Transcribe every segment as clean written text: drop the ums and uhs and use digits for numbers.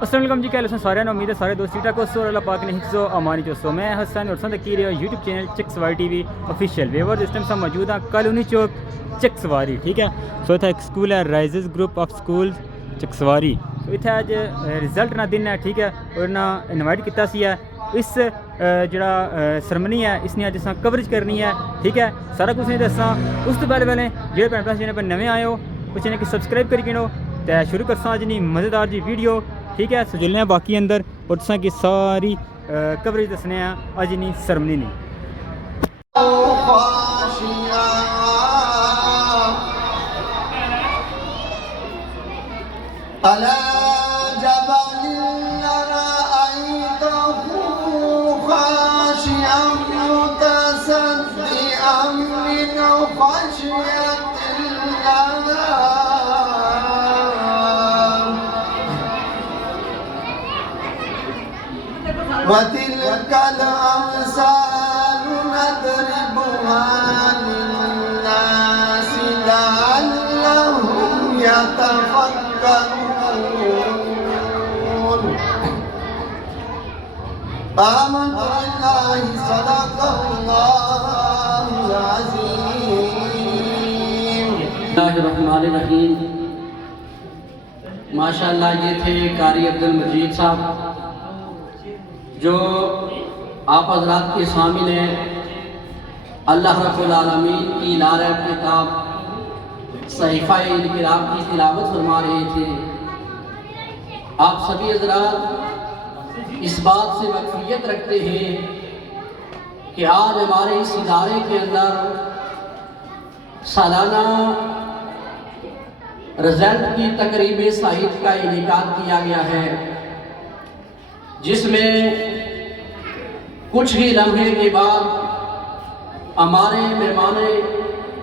السلام علیکم جی، کیا سارے امید ہے سارے دوست ٹھیک ٹھاک ہو. اللہ پاک نے حفظ و امانی چوسو. میں حسن اور کی رہے یوٹیوب چینل چکس Y T V official viewer. اس ٹائم سے موجود ہیں کالونی چوک چکسواری. ٹھیک ہے، سو اتنا ایک سکول ہے rises group of school Chakswari. تو اتنے اج رزلٹ نہ دن ہے. ٹھیک ہے، اور نہ انوائٹ کیا سی ہے اس جڑا سرمنی ہے اس نے اج اساں کوریج کرنی ہے. ٹھیک ہے، سارا کچھ نہیں دساں. اس تو پہلے جہاں بھن بھرا جنہیں نویں آئے ہو وہ چینل کی سبسکرائب کری گنو. تو شروع کرساں اج نہیں مزیدار جی ویڈیو. ٹھیک ہے، سجلنے ہیں باقی اندر اور تساں کی ساری کوریج دسنے ہیں اج نہیں سرمنی نہیں. وَتِلْكَ الْأَمْثَالُ نَضْرِبُهَا لِلنَّاسِ لَعَلَّهُمْ يَتَفَكَّرُونَ. آمنت بالله صدق الله العظيم. اللہ الرحمن الرحیم. ماشاءاللہ یہ تھے قاری عبدالمجید صاحب جو آپ حضرات کے سامنے اللہ رب العالمین کی نعرہ کتاب صحیفہ انقلاب کی تلاوت فرما رہے تھے. آپ سبھی حضرات اس بات سے واقفیت رکھتے ہیں کہ آج ہمارے اس ادارے کے اندر سالانہ رزلٹ کی تقریب سعید کا انعقاد کیا گیا ہے، جس میں کچھ ہی لمحے کے بعد ہمارے مہمان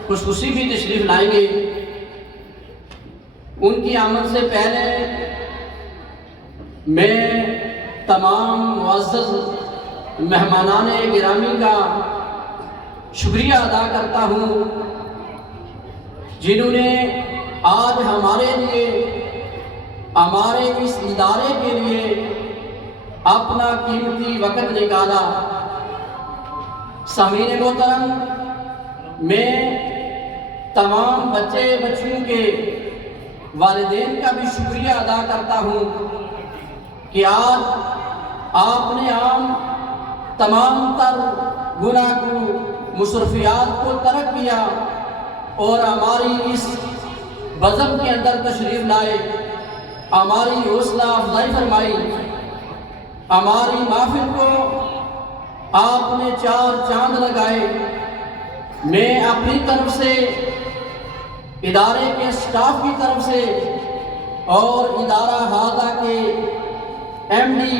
خصوصی بھی تشریف لائیں گے. ان کی آمد سے پہلے میں تمام معزز مہمانان گرامی کا شکریہ ادا کرتا ہوں جنہوں نے آج ہمارے لیے، ہمارے اس ادارے کے لیے اپنا قیمتی وقت نکالا. سامعین محترم، میں تمام بچے بچیوں کے والدین کا بھی شکریہ ادا کرتا ہوں کہ آج آپ نے عام تمام تر گناہ کو، مصروفیات کو ترک کیا اور ہماری اس بزم کے اندر تشریف لائے، ہماری حوصلہ افزائی فرمائی. ہماری محفل کو آپ نے چار چاند لگائے. میں اپنی طرف سے، ادارے کے سٹاف کی طرف سے اور ادارہ ہادہ کے ایم ڈی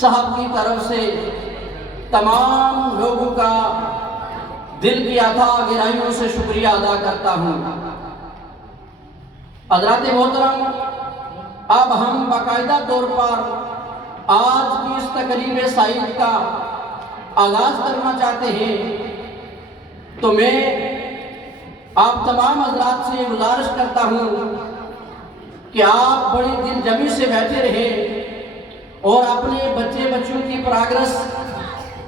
صاحب کی طرف سے تمام لوگوں کا دل کی اتھاہ گہرائیوں سے شکریہ ادا کرتا ہوں. حضرات محترم، اب ہم باقاعدہ طور پر آج کی اس تقریب سعید کا آغاز کرنا چاہتے ہیں. تو میں آپ تمام حضرات سے گزارش کرتا ہوں کہ آپ بڑی دل جمی سے بیٹھے رہیں اور اپنے بچے بچوں کی پروگرس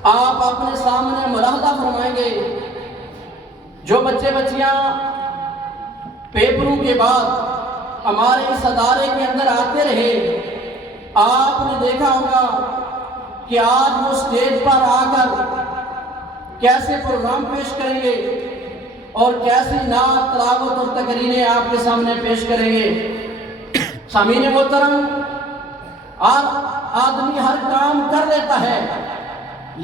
آپ اپنے سامنے ملاحظہ فرمائیں گے. جو بچے بچیاں پیپروں کے بعد ہمارے اس ادارے کے اندر آتے رہے، آپ نے دیکھا ہوگا کہ آج وہ سٹیج پر آ کر کیسے پروگرام پیش کریں گے اور کیسی نعت، تلاوت اور تقریریں آپ کے سامنے پیش کریں گے. سامعین محترم، آدمی ہر کام کر لیتا ہے،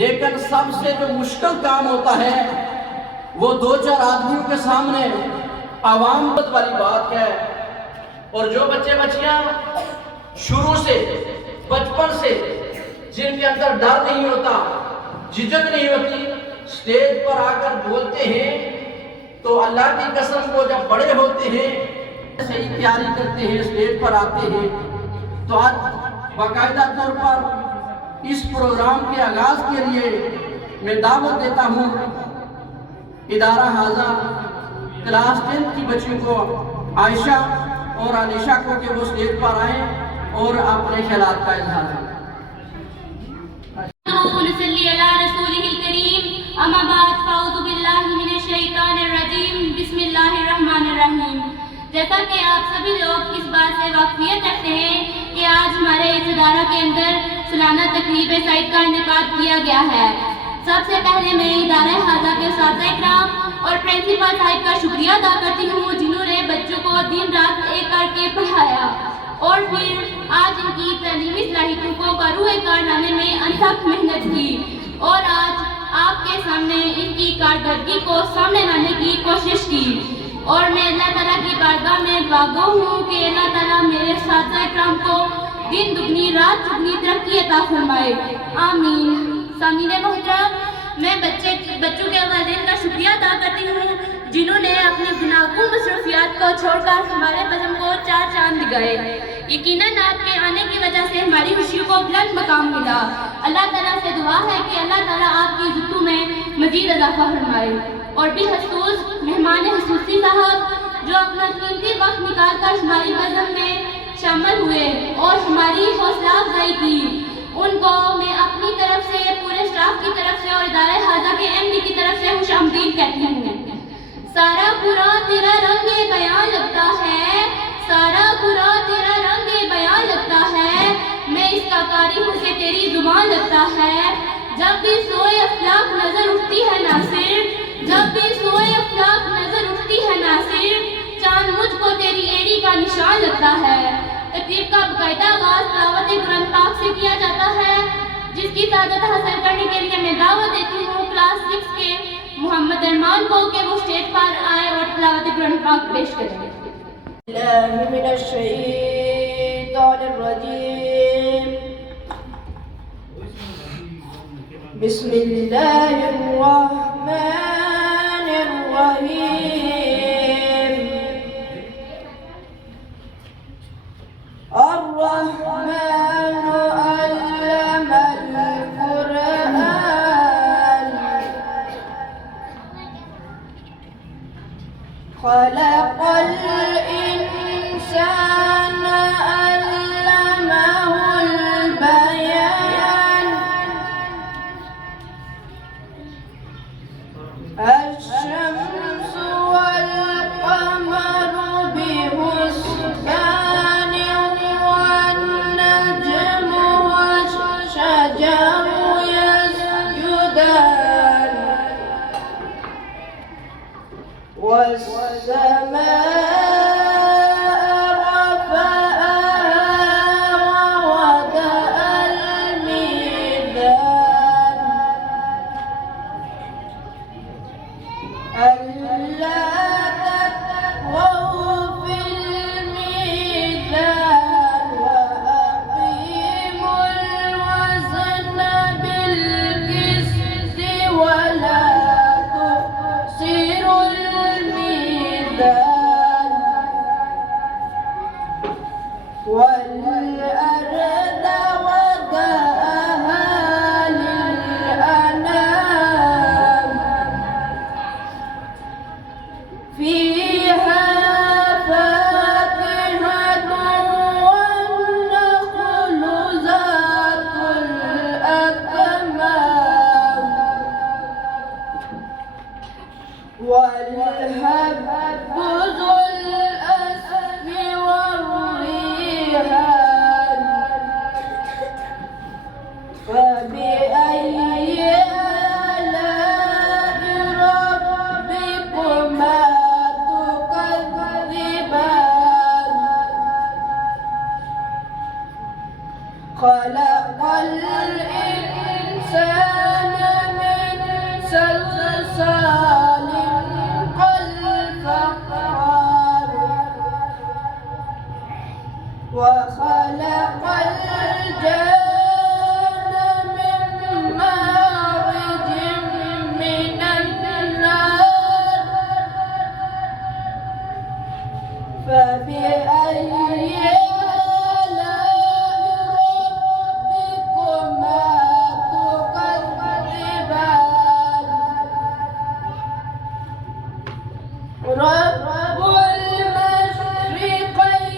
لیکن سب سے جو مشکل کام ہوتا ہے وہ دو چار آدمیوں کے سامنے عوام والی بات ہے. اور جو بچے بچیاں شروع سے، بچپن سے، جن کے اندر ڈر نہیں ہوتا، جھجک نہیں ہوتی، سٹیج پر آ کر بولتے ہیں تو اللہ کی قسم کو جب بڑے ہوتے ہیں صحیح تیاری کرتے ہیں، سٹیج پر آتے ہیں. تو آج باقاعدہ طور پر اس پروگرام کے آغاز کے لیے میں دعوت دیتا ہوں ادارہ ہاضہ کلاس 10 کی بچیوں کو عائشہ اور علیشہ کو کہ وہ اسٹیج پر آئیں اور اپنے خیالات کا اظہار کریں. نصلي على رسوله الكريم اما بعد فاعوذ باللہ من الشیطان الرجیم بسم اللہ الرحمن الرحیم. جیسا کہ آپ سبھی لوگ اس بات سے واقفیت رکھتے ہیں کہ آج ہمارے اس ادارہ کے اندر سالانہ تقریب سعید کا انعقاد کیا گیا ہے. سب سے پہلے میں ادارہ حاضہ کے اساتذہ اکرام اور پرنسپل صاحب کا شکریہ ادا کرتی ہوں جنہوں نے بچوں کو دن رات ایک کر کے پڑھایا اور پھر آج ان کی تعلیمی صلاحیتوں کو بروئے کار لانے میں انتھک محنت کی اور آج آپ کے سامنے ان کی کارکردگی کو سامنے لانے کی کوشش کی. اور میں اللہ تعالیٰ کی بارگاہ میں دعا گو ہوں کہ اللہ تعالیٰ میرے اساتذہ اکرام کو دن دگنی رات چگنی ترقی عطا فرمائے. آمین. سامعین محترم، میں بچوں کے والدین کا شکریہ ادا کرتی ہوں جنہوں نے اپنی گناہگار مصروفیات کو چھوڑ کر ہمارے بزم کو چار چاند دکھائے. یقیناً آپ کے آنے کی وجہ سے ہماری خوشیوں کو بلند مقام ملا. اللہ تعالیٰ سے دعا ہے کہ اللہ تعالیٰ آپ کی عزتوں میں مزید اضافہ فرمائے. اور بھی خصوص مہمان خصوصی صاحب جو اپنا قیمتی وقت نکال کر ہماری بزم میں شامل ہوئے اور ہماری حوصلہ افزائی کی، ان کو میں اپنی طرف سے، پورے اسٹاف کی طرف سے اور ادارہ حاضہ کے ایم ڈی کی طرف سے خوش آمدید کہتی ہوں. سارا برا تیرا رنگ بیان لگتا ہے، سارا برا تیرا رنگ بیان لگتا ہے، میں اس کا قاری ہوں کہ تیری زبان لگتا ہے. جب بھی سوئے افلاک نظر اٹھتی ہے ناصر، جب بھی سوئے افلاک نظر اٹھتی ہے ناصر، چاند مجھ کو تیری ایڑی کا نشان لگتا ہے. تقریب کا باقاعدہ آغاز تلاوت قرآن پاک سے کیا جاتا ہے جس کی سعادت حاصل کرنے کے لیے میں دعوت دیتی ہوں کلاس 6 کے محمد ارمان کو کہ وہ اسٹیج پر آئے اور تلاوت قرآن پاک پیش کریں. اللہ من الشیطان الرجیم بسم اللہ الرحمن الرحیم. الرحمن علم القرآن خلق الإنسان علمه البيان. الشمس والقمر بحسبان والنجم والشجر يسجدان والسماء رفعها ووضع الميزان ألا تطغوا في الميزان وأقيموا الوزن بالقسط ولا تخسروا الميزان والأرض وضعها للأنام فيها فاكهة والنخل ذات الأكمام والهب ذو الأسف والريحان. فبأي آلاء ربكما تكذبان. خلق الإنسان من صلصال كالفخار وخلق الجان من مارج من النار. فبأي آلاء ربكما تكذبان. رب المشرقين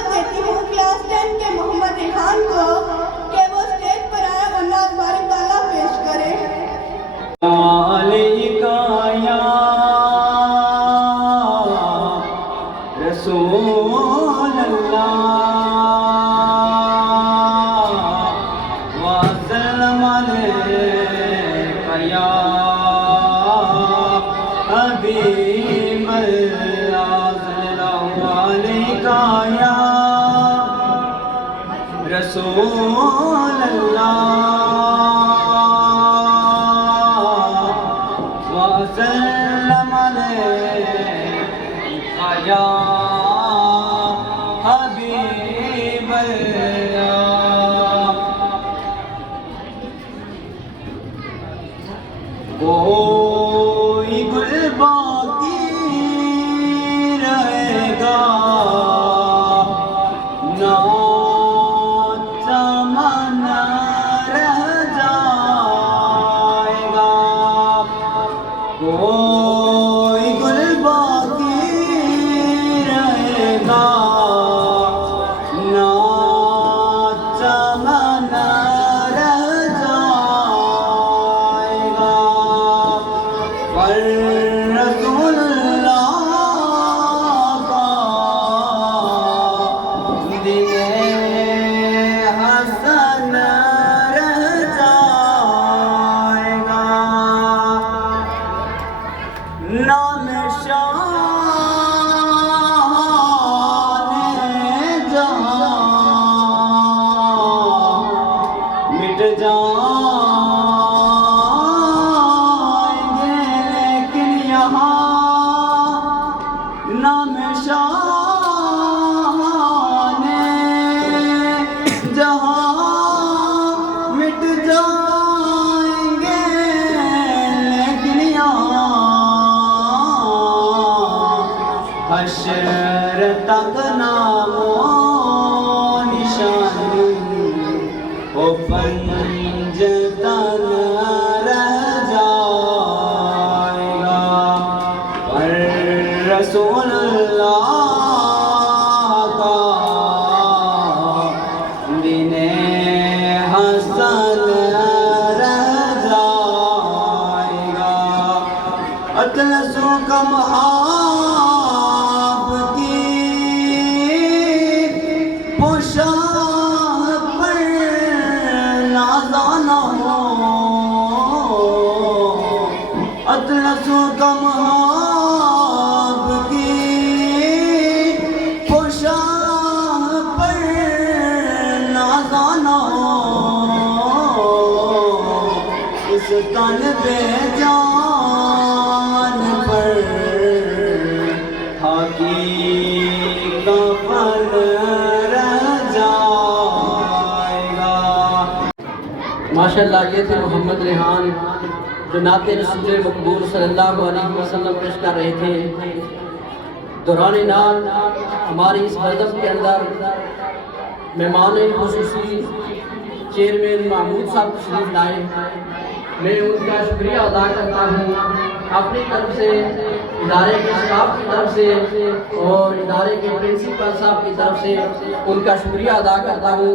دعوت دیتی ہوں کلاس 10 کے محمد ریحان کو کہ وہ اسٹیج پر آئے اور نعت باری تعالیٰ پیش کرے۔ علیکہ یا رسول اللہ وسلم علیکہ یا حبیب اللہ صلی اللہ علیکہ یا رسول اللہ وسلم علیکہ یا حبیب اللہ۔ کوئی گل باقی رہے گا نہ چمن رہ جائے گا، کوئی گل باقی رہے گا نہ چمن رہ جائے گا، پر رسول اللہ کا دین حسن رہ جائے گا۔ نام شان جہاں مٹ جائیں گے، لیکن یہاں نام شان جہاں مٹ جائیں گے، لیکن یہاں حشر تک نام و نشان وہ پنجتن رہ جائے گا، پر رسول اللہ کا دین حسن رہ جائے گا۔ اطلسوں کا محاب کی پوشاک پر نازانا ہو، اطلسوں کا محاب کی پوشاک پر نازانا ہو، اس تن بے جان پر حقیقت رہ جائے گا۔ ماشاءاللہ یہ تھے محمد ریحان جو نعت رسول مقبول صلی اللہ علیہ وسلم پیش کر رہے تھے۔ دوران نعت ہماری اس مجلس کے اندر مہمان خصوصی چیئرمین محمود صاحب تشریف لائے، میں ان کا شکریہ ادا کرتا ہوں اپنی طرف سے، ادارے کے اسٹاف کی طرف سے اور ادارے کے پرنسپل صاحب کی طرف سے ان کا شکریہ ادا کرتا ہوں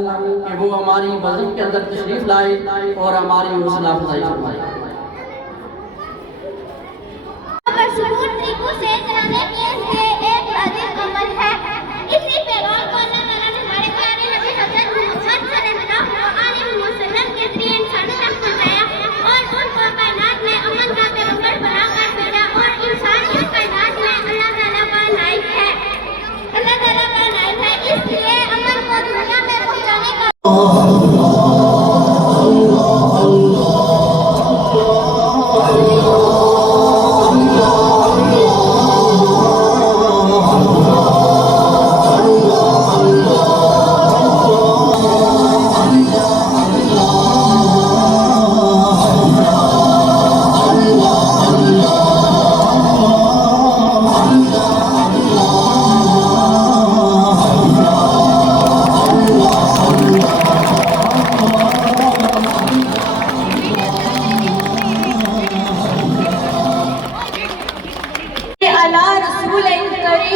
کہ وہ ہماری مجلس کے اندر تشریف لائے اور ہماری حوصلہ افزائی فرمائے۔ سکون طریقوں سے چلانے کے لیے ایک عظیم عمل ہے۔ اسی پیغام کو اللہ تعالیٰ نے ہمارے پیارے نبی حضرت محمد صلی اللہ علیہ وسلم کے ذریعے انسانوں تک پہنچایا اور ان کو کائنات میں امن کا پیغمبر بنا کر بھیجا، اور انسان اس کائنات میں اللہ تعالیٰ کا نائب ہے، اللہ تعالیٰ کا نائب ہے، اس لیے امن کو دنیا میں پہنچانے کا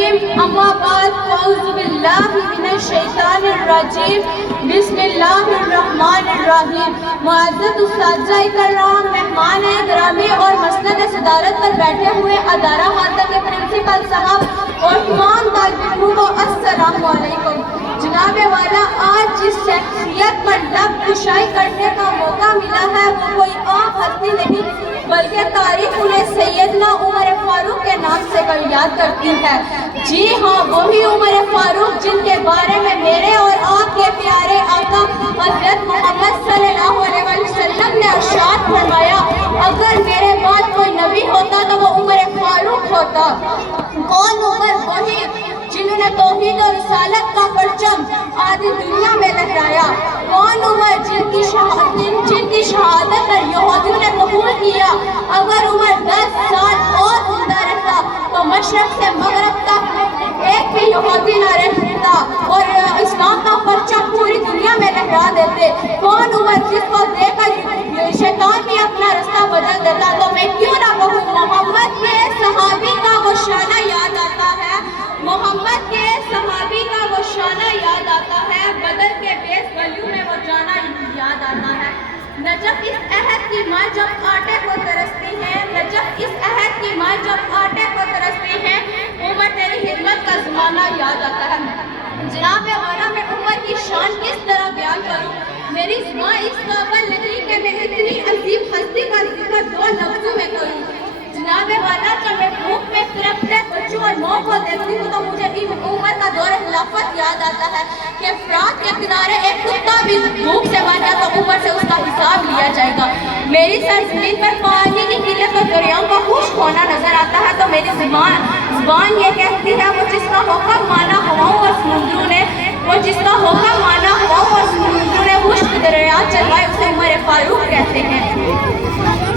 الرجيم أما بعد فأعوذ بالله من الشيطان الرجيم بسم الله الرحمن الرحیم. معزز اساتذہ کرام، مہمان گرامی اور مسند صدارت پر بیٹھے ہوئے ادارہ مادہ کے پرنسپل صاحب اور تمام طالب علموں کو السلام علیکم. جناب والا، آج جس شخصیت پر لب کشائی کرنے کا موقع ملا ہے وہ کوئی عام ہستی نہیں بلکہ تاریخ انہیں سیدنا عمر فاروق کے نام سے یاد کرتی ہے. جی ہاں، وہی عمر فاروق جن کے بارے میں میرے اور آپ کے پیارے آقا حضرت محمد صلی اللہ علیہ وسلم نے ارشاد فرمایا، اگر میرے بعد کوئی نبی ہوتا تو وہ عمر فاروق ہوتا. کون عمر؟ وہی جنہوں نے توحید و رسالت کا پرچم آدھی دنیا میں لہرایا. کون عمر؟ جن کی شہادت پر یہودیوں نے قبول کیا. اگر عمر 10 سال اور زندہ رہتا تو مشرق سے مغرب تک ایک بھی یہودی نہ رہتا اور اسلام کا پرچم پوری دنیا میں لہرا دیتے. کون عمر جس کو دیکھ کر شیطان بھی اپنا رستہ بدل دیتا؟ تو میں کیوں نہ کہوں، محمد کے صحابی کا وہ شانہ یاد آتا ہے، محمد کے صحابی کا وہ شانہ یاد آتا ہے، بدر کے بیس گلیوں میں وہ جانا یاد آتا ہے. نجف اس عہد کی ماں جب آٹے کو ترستی ہے، نجف اس عہد کی ماں جب آٹے کو ترستی ہے، عمر تیری خدمت کا زمانہ یاد آتا ہے. جناب والا، میں عمر کی شان کس طرح بیان کروں؟ میری زبان اس قابل نہیں کہ میں اتنی عظیم ہستی کا ذکر 2 لفظوں میں کروں. جناب والا، جب میں بھوک میں تڑپتے بچوں اور ماں کو دیکھتی ہوں تو مجھے ان عمر کا دور خلافت یاد آتا ہے کہ فرات کے کنارے ایک کتا بھی بھوک سے مر جائے تو عمر سے اس کا حساب لیا جائے گا. میری سرزمین پر پانی کی قلت اور دریاؤں کا خشک ہونا نظر آتا ہے تو میری زبان یہ کہتی ہے، وہ جس کا حکم مانا ہواؤں اور سمندروں نے، وہ جس کا حکم مانا ہواؤں اور سمندروں نے خشک دریا چلوائے، اسے عمر فاروق کہتے ہیں.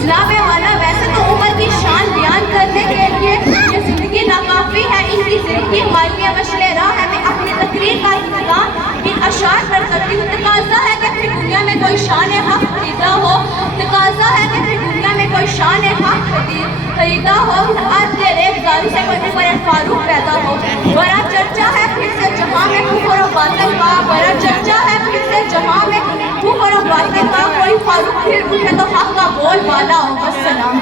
جناب والا، ویسے تو عمر کی شان بیان کرنے کے لیے یہ زندگی ناکافی ہے، ان کی زندگی مالیہ مشل راہ ہے. میں اپنی تقریر کا اختتام ان اشعار پر کرتی ہوں. تقاضا ہے کہ پھر دنیا میں کوئی شان حق خریدا ہو، تقاضا ہے کہ پھر دنیا میں کوئی شان حق خریدا ہو، آج کے ریپ دارو سے کوئی عمر فاروق پیدا ہو. بڑا چرچا ہے پھر سے جہاں میں کفر و باطل کا، بڑا چرچا ہے پھر سے جہاں میں کفر و باطل کا، کوئی فاروق پھر اٹھے تو حق کا بول بالا ہو. السلام.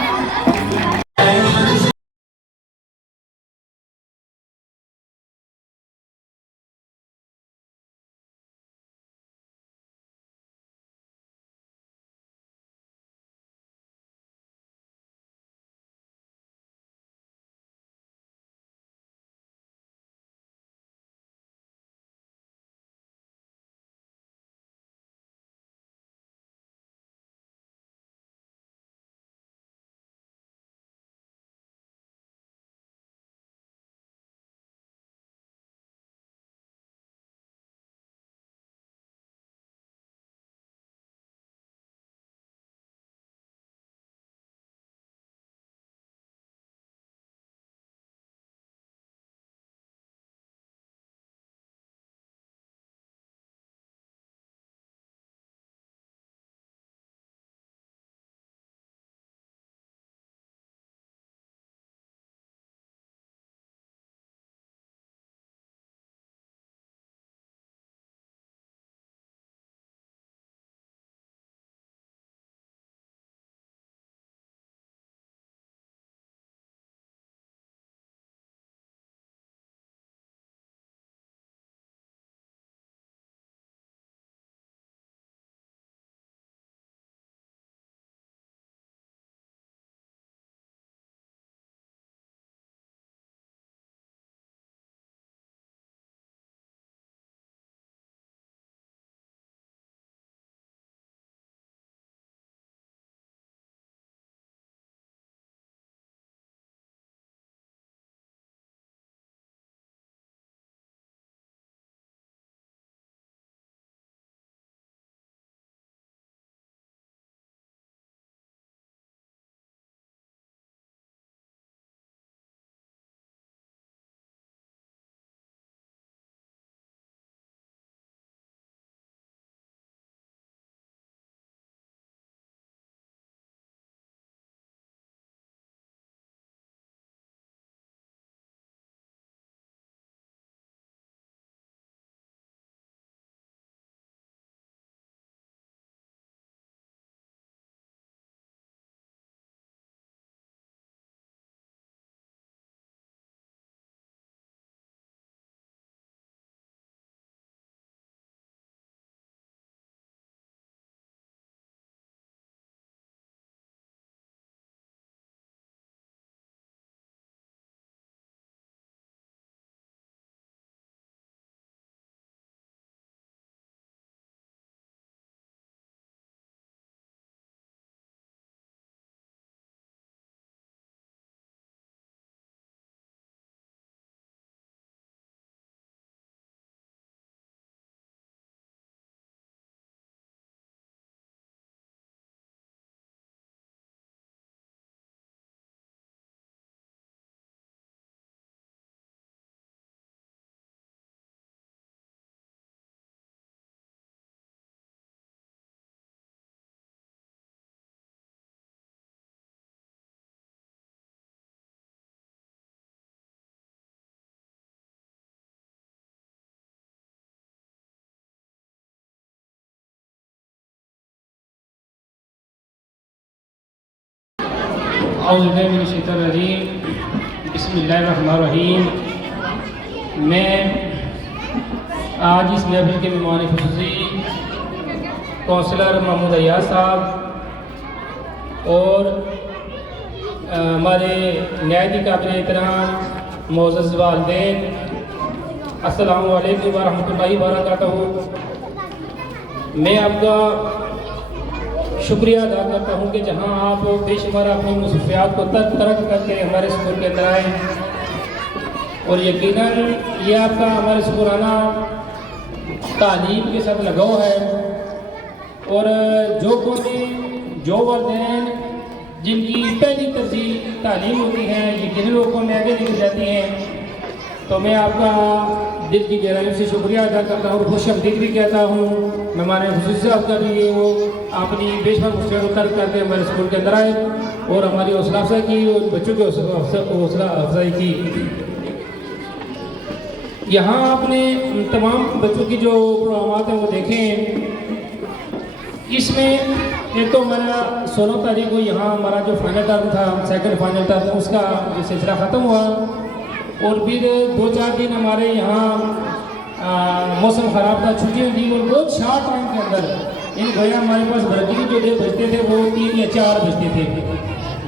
اعوذ باللہ من الشیطان الرجیم بسم اللہ الرحمن الرحیم. میں آج اس محفل کے مہمان خصوصی کونسلر محمود ایاز صاحب اور ہمارے نہایت ہی قابل احترام معزز والدین، السلام علیکم ورحمۃ اللہ وبرکاتہ. میں آپ کا شکریہ ادا کرتا ہوں کہ جہاں آپ بے شمار اپنی مصروفیات کو ترک کر کے ہمارے اسکول کے اندر آئے، اور یقیناً یہ آپ کا ہمارے اسکولانہ تعلیم کے ساتھ لگاؤ ہے. اور جو قومیں، جو والدین جن کی پہلی ترجیح تعلیم ہوتی ہے، یقیناً وہ قومیں آگے نکل جاتی ہیں. تو میں آپ کا دل کی گہرائیوں سے شکریہ ادا کرتا ہوں اور خوش آمدید بھی کہتا ہوں. مہمان خصوصی صاحب کا بھی وہ اپنی بے شمار مصروفیات کو ترک کر کے ہمارے اسکول کے اندر آئے اور ہماری حوصلہ افزائی کی اور بچوں کی حوصلہ افزائی کی. یہاں آپ نے تمام بچوں کی جو پروگرامات ہیں وہ دیکھیں. اس میں ایک تو ہمارا 16 تاریخ کو یہاں ہمارا جو فائنل ٹرم تھا، سیکنڈ فائنل ٹرم، اس کا جو سلسلہ ختم ہوا. اور پھر 2-4 دن ہمارے یہاں موسم خراب تھا، چھٹیاں تھیں، اور بہت شارٹ ٹائم کے اندر گویا ہمارے پاس برگی جو ڈے بجتے تھے وہ 3 یا 4 بجتے تھے.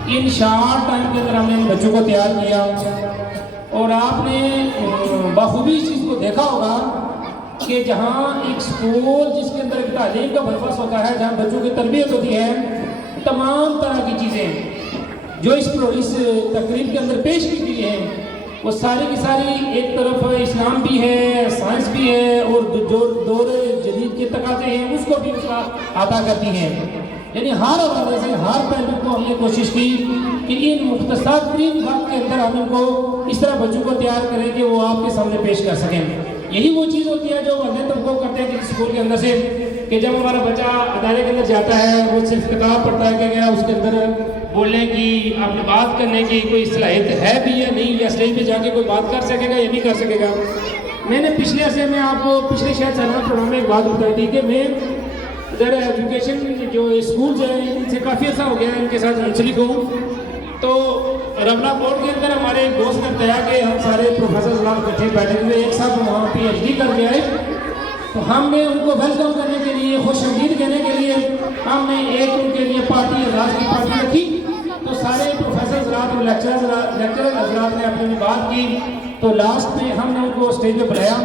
ان شارٹ ٹائم کے اندر ہم نے ان بچوں کو تیار کیا. اور آپ نے بخوبی اس چیز کو دیکھا ہوگا کہ جہاں ایک اسکول جس کے اندر ایک تعلیم کا بندوبست ہوتا ہے، جہاں بچوں کی تربیت ہوتی ہے، تمام طرح کی چیزیں جو اس تقریب کے اندر پیش کی گئی ہیں وہ ساری کی ساری ایک طرف اسلام بھی ہے، سائنس بھی ہے، اور جو دور جدید کے تقاضے ہیں اس کو بھی اس کا عطا کرتی ہیں. یعنی ہر حوالے سے ہر پہلو کو ہم نے کوشش کی کہ ان مختصر ترین وقت کے اندر ہم ان کو اس طرح بچوں کو تیار کریں کہ وہ آپ کے سامنے پیش کر سکیں. یہی وہ چیز ہوتی ہے جو والدین طبقوں کرتے ہیں کہ اسکول کے اندر سے، کہ جب ہمارا بچہ ادارے کے اندر جاتا ہے وہ صرف کتاب پڑھتا ہے کہ کیا اس کے اندر بولنے کی، اپنی بات کرنے کی کوئی صلاحیت ہے بھی یا نہیں، یا اسٹیج پہ جا کے کوئی بات کر سکے گا یا نہیں کر سکے گا. میں نے پچھلے عرصے میں آپ کو پچھلے شاید سالانہ پروگرام میں ایک بات بتائی تھی کہ میں ادھر ایجوکیشن جو اسکولز ہیں ان سے کافی عرصہ ہو گیا ہے ان کے ساتھ منسلک ہوں. تو رملہ بورڈ کے اندر ہمارے ایک دوست نے بتایا کہ ہم سارے پروفیسر صاحب اکٹھے بیٹھے ہوئے ایک ساتھ وہاں PhD کر کے آئے. تو ہم نے ان کو ویلکم کرنے کے لیے، خوش آمدید کہنے کے لیے ہم نے ایک ان کے لیے پارٹی، اعزاز کی پارٹی رکھی. تو سارے پروفیسر حضرات اور لیکچرر حضرات نے اپنی بات کی. تو لاسٹ میں ہم نے ان کو اسٹیج پہ بلایا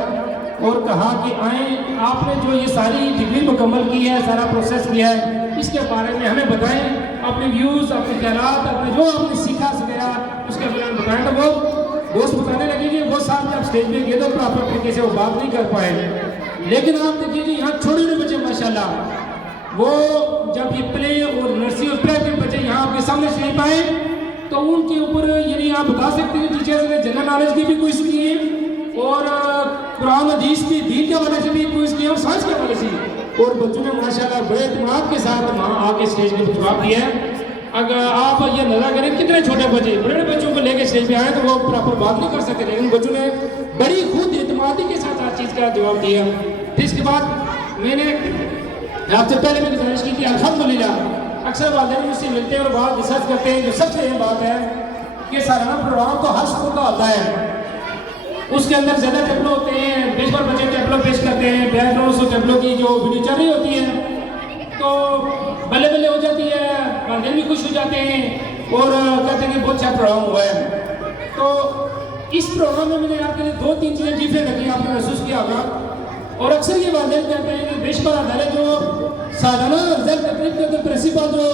اور کہا کہ آئیں، آپ نے جو یہ ساری ڈگری مکمل کی ہے، سارا پروسیس کیا ہے، اس کے بارے میں ہمیں بتائیں، اپنے ویوز، اپنے خیالات، اپنے جو آپ نے سیکھا سکھایا اس کے بارے میں بتائیں. تو وہ دوست بتانے لگے کہ وہ صاحب جب اسٹیج پہ گئے تو پراپر طریقے سے وہ بات نہیں کر پائے. لیکن آپ دیکھیے کہ یہاں چھوٹے چھوٹے بچے ماشاءاللہ وہ جب یہ پلے اور نرسری اور پرائمری بچے یہاں آپ کے سامنے سے نہیں پائے تو ان کے اوپر یعنی آپ بتا سکتے ہیں ٹیچرز نے جنرل نالج کی بھی کوئز کی ہے، اور قرآن حدیث کی دین کے حوالے سے بھی کوئز کی ہے، اور سائنس کے حوالے سے. اور بچوں نے ماشاءاللہ بڑے اعتماد کے ساتھ وہاں آ کے اسٹیج پہ جواب دیا ہے. اگر آپ یہ نظر کریں کتنے چھوٹے بچے بڑے بچوں کو لے کے اسٹیج پہ آئے تو وہ پراپر بات نہیں کر سکتے، لیکن بچوں نے بڑی خود اعتمادی کے ساتھ ہر چیز کا جواب دیا. پھر اس کے بعد میں نے آپ سے پہلے بھی گزارش کی کہ الحمدللہ اکثر والدین مجھ سے ملتے ہیں اور بات ریسرچ کرتے ہیں. جو سب سے یہ بات ہے کہ سالانہ پروگرام تو ہر اسکول کا ہوتا ہے، اس کے اندر زیادہ ٹیبلو ہوتے ہیں، 20 بار بچے ٹیبلو پیش کرتے ہیں، بیک گراؤنڈ اور ٹیبلو کی جو ویڈیو چل رہی ہوتی ہے تو بلے بلے ہو جاتی ہے، والدین بھی خوش ہو جاتے ہیں اور کہتے ہیں کہ بہت اچھا پروگرام ہوا ہے. تو اس پروگرام میں نے آپ کے لیے 2-3 چیزیں ڈیفرنٹ رکھی، آپ نے محسوس کیا ہوگا. اور اکثر یہ والدین کہتے ہیں کہ بے شمار ادارے جو سالانہ رزلٹ تقریب کے اندر پرنسپل جو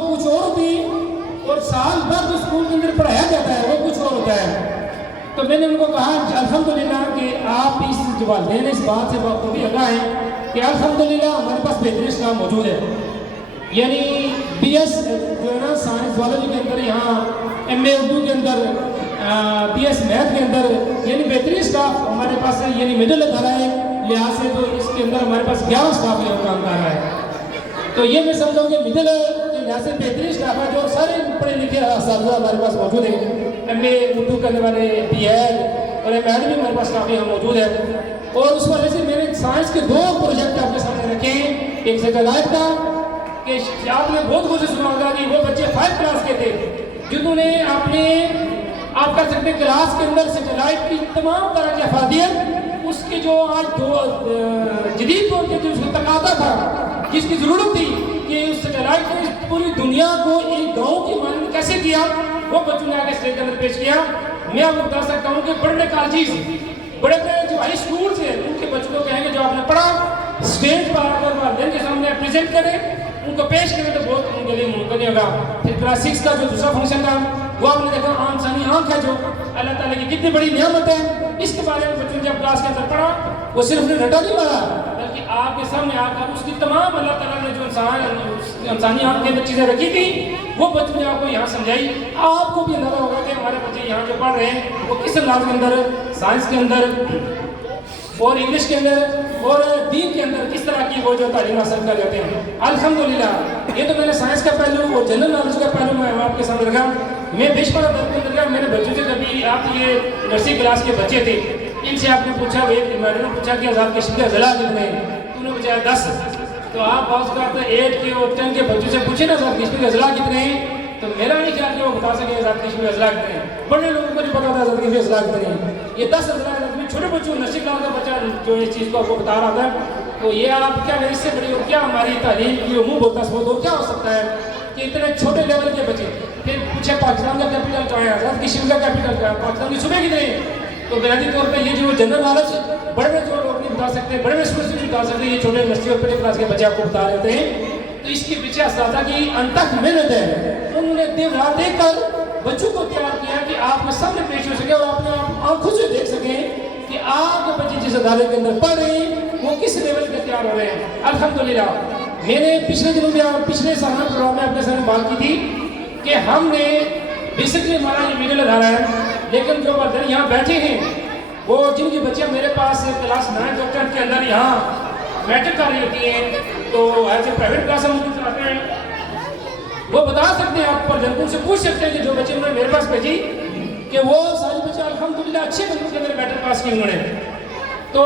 کچھ اور ہوتے ہیں، اور سال بھر جو اسکول کے اندر پڑھایا جاتا ہے وہ کچھ اور ہوتا ہے. تو میں نے ان کو کہا الحمدللہ کہ آپ اس جو والدین اس بات سے بخوبی آگاہ ہیں کہ الحمدللہ ہمارے پاس بہترین اسلام موجود ہے. یعنی BS جو ہے نا سائنس زوالوجی کے اندر، یہاں MA اردو کے اندر، BS میتھ کے اندر، یعنی بہترین اسٹاف ہمارے پاس ہے. یعنی مڈل ادارہ ہے لحاظ سے تو اس کے اندر ہمارے پاس 11 اسٹاف یہاں کام کر رہا ہے. تو یہ میں سمجھا ہوں کہ مڈل کے لحاظ سے بہترین اسٹاف ہے، جو سارے پڑھے لکھے اساتذہ ہمارے پاس موجود ہیں. MA اردو کرنے والے BL اور ML بھی ہمارے پاس کافی یہاں موجود ہے. اور اس وجہ سے میں نے سائنس کے 2 پروجیکٹ آپ کے سامنے رکھے ہیں. ایک سیٹلائٹ کا کہ آپ نے بہت کچھ سنا ہوگا کہ وہ بچے 5 کلاس کے تھے جنہوں نے اپنے آپ کہہ سکتے ہیں کلاس کے اندر سیٹلائٹ کی تمام طرح کی افادیت اس کے جو آج جدید دور کے جو اس کو تقاضا تھا جس کی ضرورت تھی کہ اس سیٹلائٹ نے پوری دنیا کو ایک گاؤں کی مانند کیسے کیا وہ بچوں نے آگے اسٹیج کے اندر پیش کیا. میں آپ کو بتا سکتا ہوں کہ بڑے کالجز بڑے بڑے جو ہائی اسکولس ہیں ان کے بچوں کو کہیں گے جو آپ نے پڑھا اسٹیج پر آ کر والدین کے سامنے پریزنٹ کریں ان کو پیش کریں تو بہت ان کے لیے ممکن نہیں ہوگا. پھر کلاس 6 کا جو دوسرا فنکشن تھا وہ آپ نے دیکھا عام ثانی آنکھ ہے جو اللہ تعالیٰ کی کتنی بڑی نعمت ہے. اس کے بارے میں بچوں نے جب کلاس کے اندر پڑھا وہ صرف نے رٹا نہیں مارا بلکہ آپ کے سامنے آ کر اس کی تمام اللہ تعالیٰ نے جو انسانی آنکھ کے اندر چیزیں رکھی تھیں وہ بچوں نے آپ کو یہاں سمجھائی. آپ کو بھی اندازہ ہوگا کہ ہمارے بچے یہاں جو پڑھ رہے ہیں وہ کس انداز کے اندر سائنس کے اندر اور انگلش کے اندر اور دین کے اندر کس طرح کی وہ جو تعلیم حاصل کر جاتے ہیں. الحمدللہ یہ تو میں نے سائنس کا پہلو اور جنرل نالج کا پہلو میں آپ کے ساتھ رکھا. میں بیشتر درد کے اندر میں نے بچوں سے کبھی آپ یہ نرسری کلاس کے بچے تھے ان سے آپ نے پوچھا میڈم نے پوچھا کہ آزاد کشمیر کے ضلع کتنے ہیں تو انہوں نے پوچھا 10. تو آپ بعض کا 8 کے اور 10 کے بچوں سے پوچھیں نا آزاد کشمیر کے ضلع کتنے ہیں تو میرا نہیں خیال کہ وہ بتا سکیں آزاد کشمیر کے ضلع کتنے ہیں. بڑے لوگوں کو نہیں پتا تھا آزاد کشمیر کے ضلع کتنے ہیں. یہ 10 ضلع چھوٹے بچوں نرسری کلاس کا بچہ جو اس چیز کو آپ کو بتا رہا تھا تو یہ آپ کیا اس سے بڑی اور کیا ہماری تعلیم کی عموم ہوتا ہے کیا ہو سکتا ہے کہ اتنے چھوٹے لیول کے بچے. پھر پوچھے پاکستان کا کیپٹل کہاں ہے آزاد کشمیر کا کیپٹل کہاں ہے پاکستان کی صوبے کتنے ہیں تو بنیادی طور پہ یہ جو جنرل نالج بڑے بڑے جو لوگ نہیں بتا سکتے بڑے بڑے اسکول سے نہیں بتا سکتے یہ چھوٹے نرسری اور پہلے کلاس کے بچے آپ کو بتا رہے ہیں. تو اس کے پیچھے اساتذہ کی انتھک محنت ہے. انہوں نے دن رات دیکھ کر بچوں کو تیار کیا کہ آپ کے سامنے پیش ہو سکے اور اپنے آنکھوں سے دیکھ سکیں کہ آپ کے بچے جس ادارے کے اندر پڑھ رہے ہیں وہ کس لیول کے تیار ہو رہے ہیں. الحمدللہ میں نے پچھلے دنوں میں پچھلے سالانہ پروگرام میں اپنے سامنے بات کی تھی کہ ہم نے بیسکلی ہمارا یہ میڈل ادارہ ہے لیکن جو والدین یہاں بیٹھے ہیں وہ جن کی بچیاں میرے پاس کلاس 9 اور 10 کے اندر یہاں میٹرک کر رہی ہوتی ہیں تو ایسے پرائیویٹ کلاس ہم چلاتے ہیں وہ بتا سکتے ہیں آپ پر جن سے پوچھ سکتے ہیں کہ جو بچے انہوں نے میرے پاس بھیجی کہ وہ سارے بچے الحمدللہ اچھے نمبر کے اندر میٹرک پاس کی انہوں نے. تو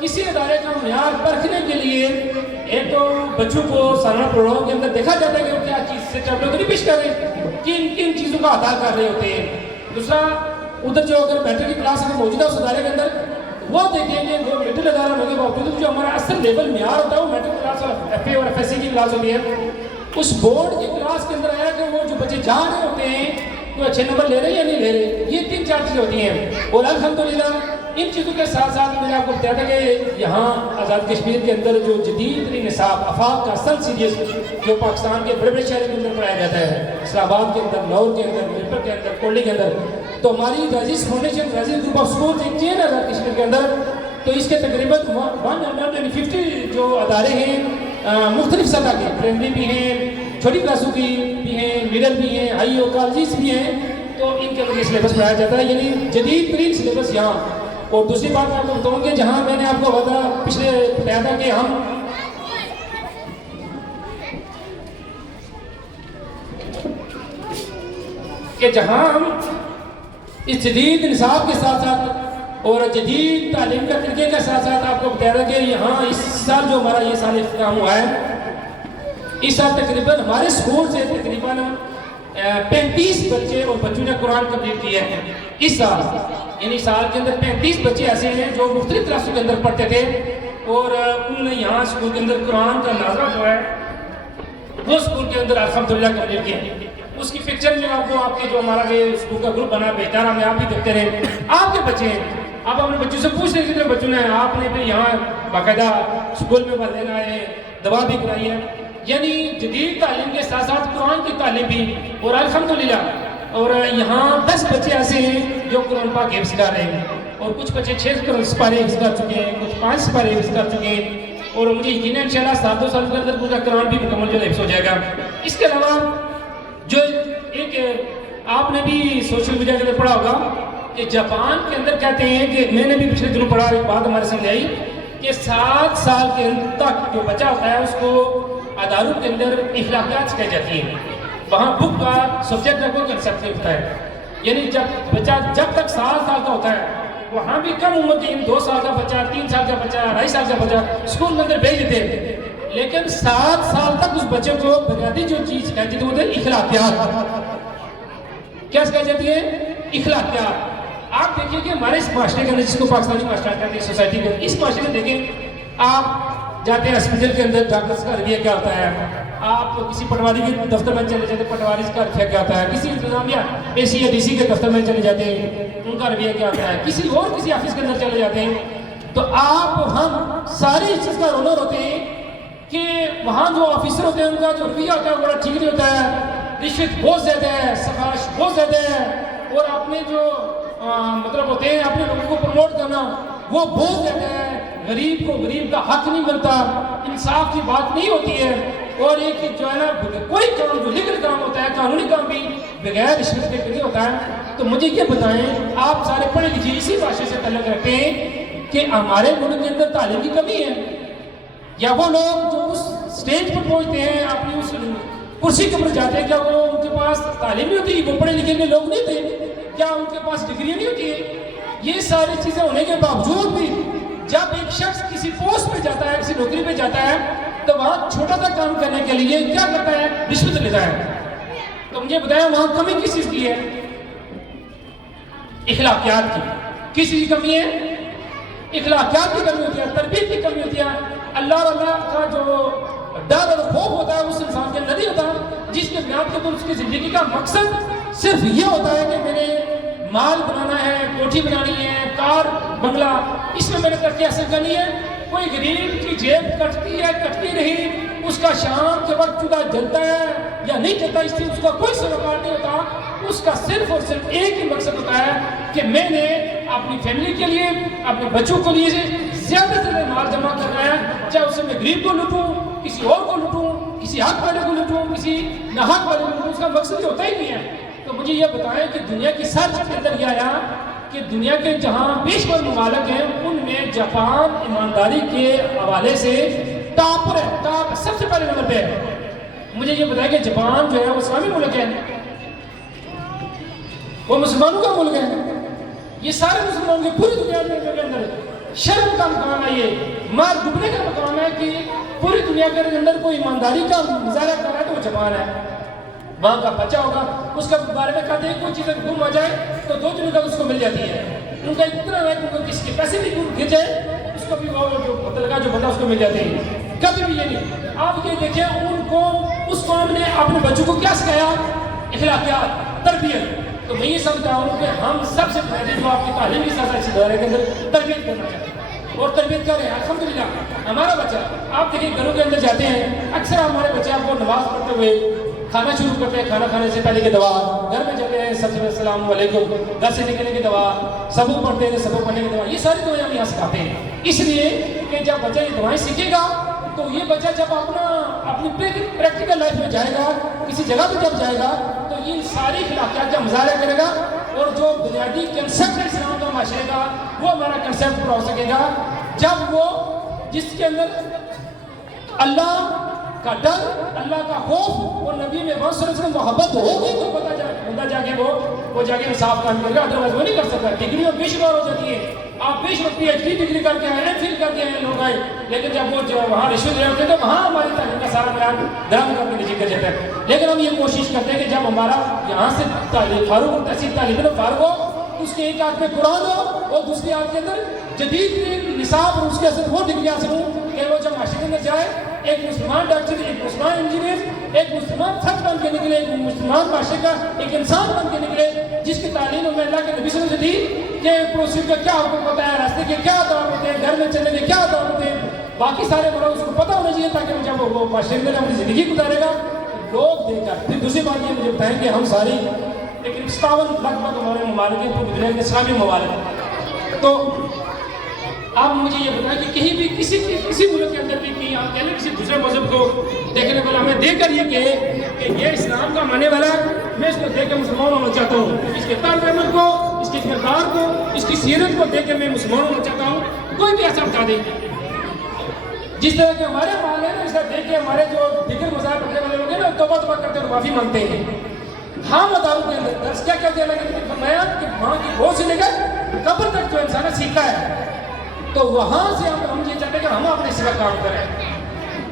کسی ادارے کا معیار پرکھنے کے لیے ایک تو بچوں کو سالانہ پروگرام کے اندر دیکھا جاتا ہے کہ وہ کیا چیز سے ٹیبلو پیش کر رہے ہیں کن کن چیزوں کا ادا کر رہے ہوتے ہیں. دوسرا ادھر جو اگر میٹرک کی کلاس میں موجودہ اس ادارے کے اندر وہ دیکھیں گے وہ میٹرک ادارہ ہونے کے باوجود جو ہمارا اصل لیول معیار ہوتا ہے وہ میٹرک کلاس اور ایف اے اور ایف ایس سی کی کلاس ہوتی ہے. اس بورڈ کی کلاس کے اندر آیا کہ وہ جو بچے جا رہے ہوتے ہیں تو اچھے نمبر لے رہے ہیں یا نہیں لے رہے یہ 3-4 چیزیں ہوتی ہیں. اور الحمدللہ ان چیزوں کے ساتھ ساتھ میں نے آپ کو بتایا تھا کہ یہاں آزاد کشمیر کے اندر جو جدید ترین نصاب آفاق کا سن سیریز جو پاکستان کے بڑے بڑے شہروں کے اندر پڑھایا جاتا ہے اسلام آباد کے اندر لاہور کے اندر میرپور کے اندر کوئٹہ کے اندر تو ہماری رازیز فاؤنڈیشن رازیز گروپ آف اسکولز ایک چین ہے آزاد کشمیر کے اندر تو اس کے تقریباً 150 جو ادارے ہیں مختلف سطح کے پرائمری بھی ہیں چھوٹی کلاسوں کی بھی ہیں مڈل بھی ہیں ہائی اور کالجز بھی ہیں تو ان کے اندر یہ سلیبس پڑھایا جاتا ہے یعنی جدید ترین سلیبس یہاں. اور دوسری بات میں آپ کو بتاؤں کہ جہاں میں نے آپ کو بتا پچھلے بتایا تھا کہ ہم جہاں ہم اس جدید نصاب کے ساتھ ساتھ اور جدید تعلیم کا طریقے کے ساتھ ساتھ آپ کو بتایا تھا کہ یہاں اس سال جو ہمارا یہ سال اختتام ہوا ہے اس سال تقریباً ہمارے اسکول سے تقریباً 35 بچے اور بچوں نے قرآن کمپلیٹ کیا ہے اس سال. یعنی سال کے اندر 35 بچے ایسے ہیں جو مختلف کلاسوں کے اندر پڑھتے تھے اور انہوں نے یہاں اسکول کے اندر قرآن کا نازلہ جو ہے وہ اسکول کے اندر الحمدللہ کمپلیٹ کیا. اس کی پکچر میں آپ کو آپ کے جو ہمارا یہ اسکول کا گروپ بنا بہتر ہمیں آپ بھی دیکھتے رہے آپ کے بچے ہیں آپ اپنے بچوں سے پوچھ رہے کتنے بچوں نے آپ نے بھی یہاں باقاعدہ اسکول میں والدین آئے دوا بھی کرائی ہے. یعنی جدید تعلیم کے ساتھ ساتھ قرآن کی تعلیم بھی اور الحمدللہ اور یہاں 10 بچے ایسے ہیں جو قرآن پاک حفظ کر رہے ہیں اور کچھ بچے 6 سپارے حفظ کر چکے ہیں کچھ 5 سپارے حفظ کر چکے ہیں اور مجھے یقین ہے انشاءاللہ 7-2 سال کے اندر پورا قرآن بھی مکمل جو حفظ ہو جائے گا. اس کے علاوہ جو ایک آپ نے بھی سوشل میڈیا کے اندر پڑھا ہوگا کہ جاپان کے اندر کہتے ہیں کہ میں نے بھی پچھلے دنوں پڑھا ایک بات ہمارے سامنے آئی کہ 7 سال کے تک جو بچہ ہوتا ہے اس کو اداروں کے اندر اخلاقیات سکھائی جاتی ہیں. وہاں بک کا سبجیکٹ کا کوئی کنسیپٹ نہیں ہوتا ہے. یعنی جب بچہ جب تک 7 سال کا ہوتا ہے وہاں بھی کم عمر کے 2 سال کا بچہ 3 سال کا بچہ 2.5 سال کا بچہ اسکول کے اندر بھیج دیتے ہیں. لیکن 7 سال تک اس بچے کو بنیادی جو چیز سکھائی جاتی ہے اخلاقیات. کیا سکھائی جاتی ہے؟ اخلاقیات. آپ دیکھیے کہ ہمارے اس معاشرے کے اندر جس کو پاکستانی معاشرہ کہتے ہیں سوسائٹی کے اس معاشرے میں دیکھیں آپ جاتے ہیں ہاسپٹل کے اندر ڈاکٹرس کا رویہ کیا ہوتا ہے. آپ کسی پٹواری کے دفتر میں چلے جاتے ہیں پٹواری کا رویہ کیا ہوتا ہے. کسی انتظامیہ اے سی یا ڈی سی کے دفتر میں چلے جاتے ہیں ان کا رویہ کیا ہوتا ہے. کسی آفس کے اندر چلے جاتے ہیں تو آپ ہم ساری اس چیز کا رونر ہوتے ہیں کہ وہاں جو آفیسر ہوتے ہیں ان کا جو رویہ ہوتا ہے وہ بڑا ٹھیک نہیں ہوتا ہے. رشوت بہت زیادہ ہے, سفارش بہت زیادہ ہے, اور اپنے جو مطلب ہوتے ہیں اپنے لوگوں کو پروموٹ کرنا وہ بہت زیادہ ہے. غریب کو غریب کا حق نہیں ملتا, انصاف کی بات نہیں ہوتی ہے. اور ایک جو ہے نا کوئی کام جو لیگل کام ہوتا ہے قانونی کام بھی بغیر رشوت کے نہیں ہوتا ہے. تو مجھے یہ بتائیں آپ سارے پڑھے لکھے اسی باشے سے تعلق رکھتے ہیں کہ ہمارے ملک کے اندر تعلیم کی کمی ہے, یا وہ لوگ جو اس سٹیج پر پہنچتے ہیں اپنی اس کرسی کے اوپر جاتے ہیں کیا وہ ان کے پاس تعلیم نہیں ہوتی, وہ پڑھے لکھے لوگ نہیں تھے, کیا ان کے پاس ڈگریاں نہیں ہوتی ہیں. یہ ساری چیزیں ہونے کے باوجود بھی جب ایک شخص کسی پوسٹ پہ جاتا ہے کسی نوکری پہ جاتا ہے تو وہاں چھوٹا سا کام کرنے کے لیے کیا کرتا ہے, رشوت لیتا ہے. تو مجھے بتایا وہاں کمی کس چیز کی ہے؟ اخلاقیات کی. کس چیز کی کمی ہے؟ اخلاقیات کی کمی ہوتی ہے, تربیت کی کمی ہوتی ہے. اللہ اور اللہ کا جو ڈر اور خوف ہوتا ہے اس انسان کے اندر نہیں ہوتا, جس کے بنیاد کے اوپر اس کی زندگی کا مقصد صرف یہ ہوتا ہے کہ میں نے مال بنانا ہے, کوٹھی بنانی ہے, کار بنگلہ, اس میں نے ترقی حاصل کرنی ہے. کوئی غریب کی جیب کٹتی ہے کٹتی نہیں, اس کا شام کے وقت چولہا جلتا ہے یا نہیں جلتا اس سے اس کا کوئی سروکار نہیں ہوتا. اس کا صرف اور صرف ایک ہی مقصد ہوتا ہے کہ میں نے اپنی فیملی کے لیے اپنے بچوں کے لیے زیادہ سے زیادہ مال جمع کرنا ہے, چاہے اس میں غریب کو لوٹوں, کسی اور کو لوٹوں, کسی حق والے کو لوٹوں, کسی ناحق والے کو لوٹوں. اس کا مقصد یہ ہوتا ہی نہیں ہے. تو مجھے یہ بتائیں کہ دنیا کی سرچ کے اندر یہ آیا کہ دنیا کے جہاں بیشمار ممالک ہیں ان میں جاپان ایمانداری کے حوالے سے ٹاپ پر ہے, ٹاپ سب سے پہلے نمبر پہ ہے. مجھے یہ بتائیں کہ جاپان جو ہے وہ اسلامی ملک ہے, وہ مسلمانوں کا ملک ہے. یہ سارے مسلمانوں کے پوری دنیا کے اندر شرم کا مقام ہے, یہ مار ڈوبنے کا مقام ہے کہ پوری دنیا کے اندر کوئی ایمانداری کا مظاہرہ کر رہا ہے تو وہ جاپان ہے. وہاں کا بچہ ہوگا اس کا بارے میں کہتے ہیں کوئی چیز گم ہو جائے تو 2 دنوں تک اس کو مل جاتی ہے. ان کا اتنا ہے کہ کسی کے پیسے بھی گر جائے اس کو بھی وہ جو متعلقہ جو بندہ اس کو مل جاتے ہیں. کبھی بھی یہ نہیں. آپ یہ دیکھیں ان کو اس قوم نے اپنے بچوں کو کیا سکھایا؟ اخلاقیات, تربیت. تو میں یہ سمجھتا ہوں کہ ہم سب سے پہلے جو آپ کی تعلیمی سیاست ادارے کے اندر تربیت کرنا چاہتے ہیں اور تربیت کر رہے ہیں. الحمدللہ ہمارا بچہ آپ دیکھیں گھروں کے اندر جاتے ہیں اکثر ہمارے بچے آپ کو نماز پڑھتے ہوئے کھانا شروع کرتے ہیں, کھانا کھانے سے پہلے کی دعا, گھر میں جاتے ہیں سب سے السلام علیکم, گھر سے نکلنے کی دعا, سبو پڑھتے ہیں سبو پڑھنے کی دعا. یہ ساری دعائیں ہم یہاں سکھاتے ہیں اس لیے کہ جب بچہ یہ دعائیں سیکھے گا تو یہ بچہ جب اپنی پریکٹیکل لائف میں جائے گا, کسی جگہ پہ جب جائے گا تو یہ ساری اخلاقیات کا مظاہرہ کرے گا اور جو بنیادی کنسیپٹ ہے اسلام کا معاشرے کا وہ ہمارا کنسیپٹ پورا ہو سکے گا جب وہ جس کے اندر اللہ کا ڈر, اللہ کا خوف اور نبی میں صلی اللہ علیہ وسلم محبت ہوگی تو بندہ جا کے وہ جا کے انصاف کام کرے گا, ادروائز وہ نہیں کر سکتا. ڈگری اور بے شمار ہو جاتی ہے, آپ بے شمار PhD ڈگری کر کے آئے, MPhil کر کے آئے لوگ آئے, لیکن جب وہ وہاں رشوت لے ہوتے ہیں تو وہاں ہماری تعلیم کا سارا معیار درم کر کے نیچے کر جاتا ہے. لیکن ہم یہ کوشش کرتے ہیں کہ جب ہمارا یہاں سے تعلیم فاروق تحصیل تعلیم فارغ ہو اس کے ایک ہاتھ میں قرآن ہو اور دوسرے ہاتھ کے اندر جدید نصاب اور اس کے اثر وہ ڈگری حاصل ہوں کہ وہ جب معاشرے کے اندر جائے ایک مسلمان ڈاکٹر, ایک مسلمان انجینئر, ایک مسلمان فرد بن کے نکلے, ایک مسلمان معاشرے کا ایک انسان بن کے نکلے جس کی تعلیم میں اللہ کے نبی صلی اللہ علیہ وسلم سے دی کہ پروسیڈ کا کیا حکم ہوتا ہے, راستے کے کیا آداب ہوتے ہیں, گھر میں چلنے کے آداب ہوتے ہیں, باقی سارے بڑا اس کو پتہ ہونا چاہیے تاکہ جب وہ معاشرے میں اپنی زندگی گزارے گا لوگ دیکھ کر. پھر دوسری بات یہ مجھے بتائیں کہ ہم ساری ایک 57 لگ بھگ ہمارے ممالک ہیں پوری دنیا کے اسلامی ممالک. تو آپ مجھے یہ بتائیں کہ کہیں بھی کسی ملک کے اندر بھی کہیں آپ کہہ لیں کسی دوسرے مذہب کو دیکھنے والا ہمیں دیکھ کر یہ کہ یہ اسلام کا ماننے والا ہے, میں اس کو دیکھ کے مسلمان ہونا چاہتا ہوں, اس کے طالب علم کو, اس کے کردار کو, اس کی سیرت کو دیکھ کے میں مسلمان ہونا چاہتا ہوں. کوئی بھی ایسا بتا دیں جس طرح کے ہمارے مال ہیں نا, اس طرح دیکھ کے ہمارے جو دیگر مذاہب رکھنے والے لوگ ہیں نا توبہ کرتے ہیں اور معافی مانگتے ہیں. ہم اداروں کے اندر درس کیا کہتے ہیں فرمایا کہ وہاں کی گود سے لے کر قبر تک جو انسان سیکھتا ہے تو وہاں سے ہم یہ چاہتے ہیں کہ ہم اپنے سوا کام کریں.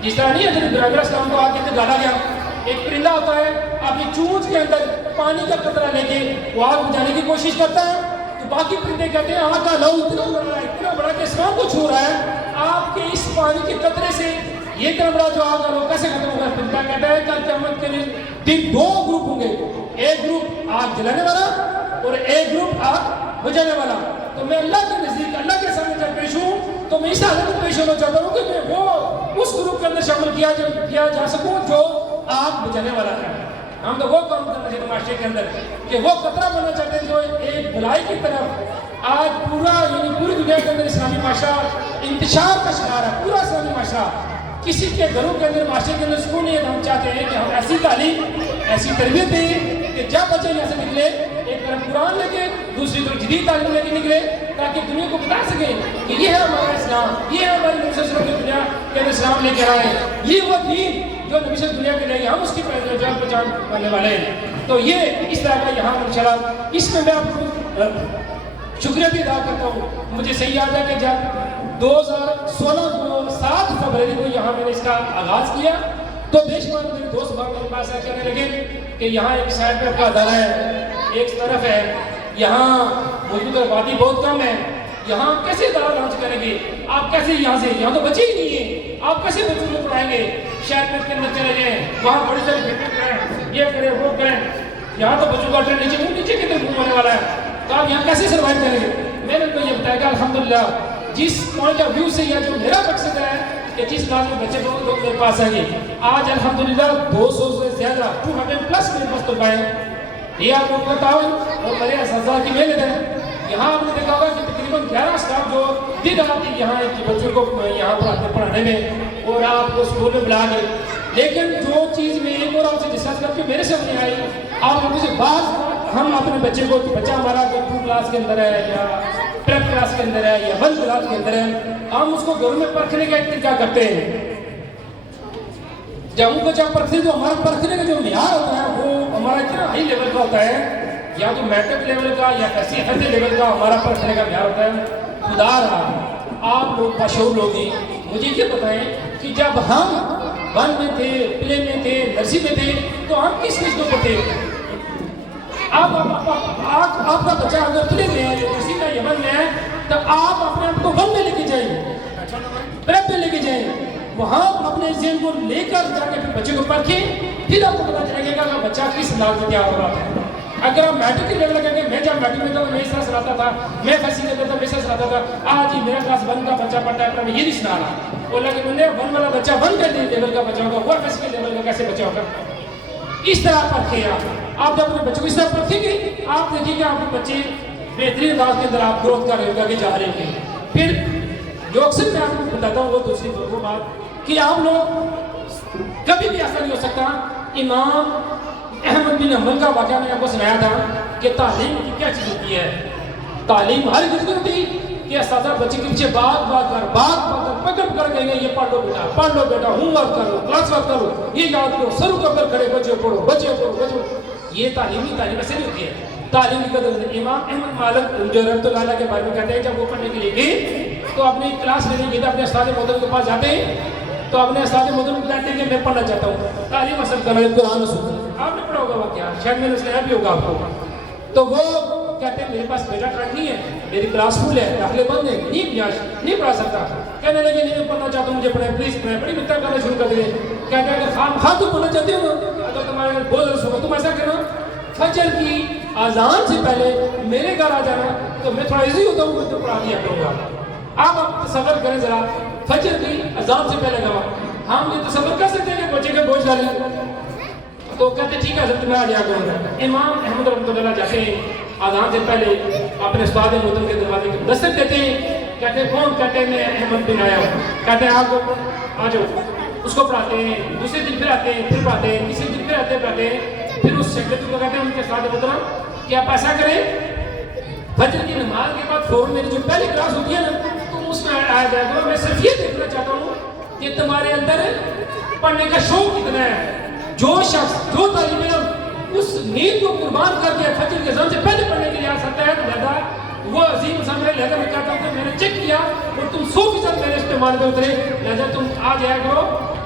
جس طرح نہیں ہے جب ابراہیم علیہ السلام کو آگ کے اندر ڈالا گیا، ایک پرندہ ہوتا ہے اپنی چونچ کے اندر پانی کا قطرہ لے کے وہ آگ بجھانے کی کوشش کرتا ہے، تو باقی پرندے کہتے ہیں آگ کا لو اتنا بڑا کہ اسلام کو چھو رہا ہے، آپ کے اس پانی کے قطرے سے یہ اتنا بڑا جو آگ کا لو کیسے ختم ہوگا؟ پرندہ کہتا ہے کل قیامت کے دن دو گروپ ہوں گے، ایک گروپ آگ جلانے والا اور ایک گروپ آگ بجھانے والا، تو میں اللہ کے نزدیک اللہ کے سامنے جب پیش ہوں تو میں اس حالت میں پیش ہونا چاہتا ہوں کہ میں وہ اس گروپ کے اندر شامل کیا جا سکوں جو آگ بجھانے والا ہے۔ ہم تو وہ کام کرنا چاہتے ہیں معاشرے کے اندر کہ وہ قطرہ بننا چاہتے ہیں جو ایک بھلائی کی طرف آج پورا یعنی پوری دنیا کے اندر اسلامی معاشرہ انتشار کا شکار ہے، پورا اسلامی معاشرہ، کسی کے گھروں کے اندر معاشرے کے اندر سکون نہیں ہے۔ ہم چاہتے ہیں کہ ہم ایسی تعلیم ایسی تربیت دیں کہ جب بچے یہاں سے نکلے ایک طرف قرآن لے کے دوسری طرف جدید تعلیم لے کے نکلے تاکہ دنیا کو بتا سکیں کہ یہ ہے ہمارا اسلام، یہ ہے ہماری نبی صلی اللہ علیہ وسلم کی دنیا کے اندر اسلام لے کے آئے، یہ وہ دین جو نبی صلی اللہ علیہ وسلم دنیا کے لے گئے، ہم اس کی پہچان کرنے والے ہیں۔ تو یہ اس طرح کا یہاں انشاءاللہ اس میں آپ کو شکریہ بھی ادا کرتا ہوں۔ مجھے صحیح یاد ہے کہ جب 2016 کو 7 فروری کو یہاں میں نے اس کا آغاز کیا تو بے شمار میرے دوست بھائی میرے پاس آ کہنے لگے کہ یہاں ایک سائڈ پہ آپ کا ادارہ ہے، ایک طرف ہے، یہاں موجود آبادی بہت کم ہے، یہاں کیسے ادارہ لانچ کریں گے؟ آپ کیسے یہاں تو بچے ہی نہیں ہیں، آپ کیسے بچوں کو پڑھائیں گے؟ شہر کے اندر چلے جائیں، وہاں بڑی ساری فکر کریں، یہ کریں وہ کریں، یہاں تو بچوں کا ٹرین نیچے کی طرف ہونے والا ہے، تو آپ یہاں کیسے سروائیو کریں گے؟ میں نے ان کو یہ بتایا کہ الحمدللہ جس پوائنٹ آف ویو سے یا جو میرا مقصد ہے کہ جس کلاس میں بچے لوگ میرے پاس آئیں گے، آج الحمدللہ 200 سے زیادہ 200+ میرے پاس طلباء ہیں، یہ آپ لوگوں کا تعاون اور میرے اساتذہ کی محنت ہے۔ یہاں آپ نے دیکھا ہوگا کہ تقریباً 11 اسٹاف جو دن رات یہاں بچوں کو یہاں پڑھانے میں اور آپ کو اسکول میں بلا گئے، لیکن جو چیز میں ایک اور آپ سے ڈسکس کر کے میرے سامنے آئی، آپ لوگوں سے بعض ہم اپنے بچے کو بچہ ہمارا 2 کلاس کے اندر ہے یا پریپ کلاس کے اندر ہے یا 1 کلاس کے اندر ہے، ہم اس کو گھروں میں پرکھنے کا ایک طریقہ کرتے ہیں۔ جب ہم کو جب پرکھتے تو ہمارا پرکھنے کا جو معیار ہوتا ہے وہ ہمارا اتنا ہائی لیول کا ہوتا ہے، یا تو میٹرک لیول کا یا حفظ لیول کا ہمارا پرکھنے کا معیار ہوتا ہے۔ خدا رہا آپ لوگ باشعور لوگ ہیں، مجھے یہ بتائیں کہ جب ہم 1 میں تھے، پلے میں تھے، نرسری میں تھے تو ہم کس چیز کو پڑھتے؟ آپ کا بچہ اگر پلے میں ہے یا نرسری میں یا 1 میں ہے تو آپ اپنے آپ کو 1 میں لے کے جائیں، پریپ میں لے کے جائیں، وہاں اپنے ذہن کو لے کر جا کے پھر بچے کو پرکھیں، پھر آپ کو پتا چلے گا کہ بچہ کس حالات میں کیا ہو رہا ہے۔ اگر آپ میٹرک کے لیول کہیں گے میں جب میٹرک میں تھا میں اس طرح سناتا تھا، میں فیصل کرتا تھا میں اس طرح سناتا تھا، آج ہی میرا کلاس 1 کا بچہ پڑھتا ہے میں یہ نہیں سنا رہا، بولا کہ میں نے 1 والا بچہ 1 کے لیول کا بچہ ہوگا، وہ فیصل کے لیول کا کیسے بچہ ہوگا؟ اس طرح پرکھیں آپ جب اپنے بچوں کو اس طرح پرکھیں گے آپ دیکھیں گے آپ کے بچے بہترین انداز کے اندر آپ گروتھ کر رہے ہوگا کہ جا رہے ہوں گے۔ پھر جو اکثر میں آپ کو بتاتا ہوں وہ دوسری وہ بات کہ آپ لوگ کبھی بھی ایسا نہیں ہو سکتا۔ امام احمد بن حنبل کا واقعہ میں نے آپ کو سنایا تھا کہ تعلیم کی کیا چیز ہوتی ہے، تعلیم ہر کسی کو ہوتی کہ اساتذہ بچے کے پیچھے بات کر پکڑ کر کہیں گے یہ پڑھ لو بیٹا ہوم ورک کرو کلاس ورک کرو یہ یاد کرو سر اٹھا کر کھڑے بچے پڑھو، یہ تعلیم ایسے نہیں ہوتی ہے۔ تعلیم کی قدر امام احمد مالک جو رحمۃ اللہ علیہ کے بارے میں کہتے ہیں جب وہ پڑھنے کے لیے گئے تو اپنی کلاس لینے کے لیے اپنے استاد محترم کے پاس جاتے ہیں تو اپنے استاد محترم کو کہتے ہیں کہ میں پڑھنا چاہتا ہوں تعلیم حاصل کرنا ہے قرآن و سنت، آپ نے پڑھا ہوگا واقعہ شاید میں نے سنایا بھی ہوگا آپ کو، تو وہ کہتے ہیں میرے پاس بیٹا ٹائم نہیں ہے، میری کلاس فل ہے، داخلے بند ہے، نہیں پڑھا سکتا، کہنے لگے نہیں میں پڑھنا چاہتا ہوں مجھے پڑھیں پلیز پڑھیں، بڑی مدد کرنا شروع کر دیں، کہتے ہیں کہ خواہ تو پڑھنا چاہتے ہو اگر تمہارے بہت ہوگا تم ایسا کرنا فجر کی اذان سے پہلے میرے گھر آ جانا تو میں تھوڑا ایزی ہوتا ہوں میں تو پڑھا دیا کروں گا۔ آپ تصور کریں ذرا فجر کی اذان سے پہلے گوا ہم یہ تصور کر سکتے ہیں کہ بچے کا بوجھ ڈالیں تو کہتے ٹھیک ہے حضرت میں آ جایا کروں گا۔ امام احمد رحمۃ اللہ جاتے ہیں اذان سے پہلے اپنے استاد محترم کے دروازے کی دستک دیتے ہیں، کہتے ہیں کون؟ کہتے ہیں میں احمد بن آیا ہوں، کہتے ہیں آپ آ جاؤ، اس کو پڑھاتے ہیں، دوسرے دن پھر آتے ہیں پھر پڑھاتے ہیں، تیسرے دن پھر آتے پڑھاتے ہیں، پھر اس شخص کو کہتے ہیں ان کے استاد محترم کہ آپ ایسا کریں فجر کی نماز کے بعد فوراً میری جو پہلی کلاس ہوتی ہے نا تم اس میں آیا جائے گا، میں صرف یہ دیکھنا چاہتا ہوں کہ تمہارے اندر پڑھنے کا شوق کتنا ہے۔ جو شخص جو تعلیم علم اس نیند کو قربان کر کے فجر کے اذان سے پہلے پڑھنے کے لیے آ سکتا ہے تو لہذا وہ عظیم انسان ہے، لہذا میں کہتا ہوں کہ میں نے چیک کیا اور تم 100% میرے استعمال میں اترے، لہذا تم آ جایا کرو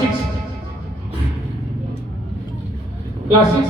6